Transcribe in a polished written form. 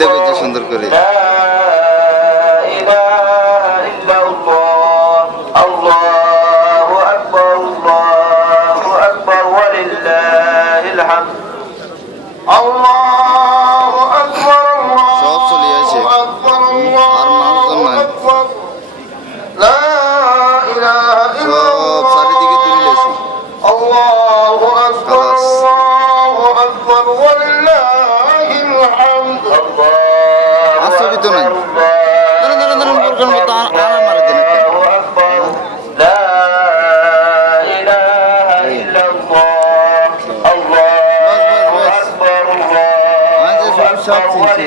দেখেছি সুন্দর করে সব চলে আছে আর মানুষজন নাই সব চারিদিকে তুলে লেছি আশ্চর্য নাই মারে দেন সব চিনছি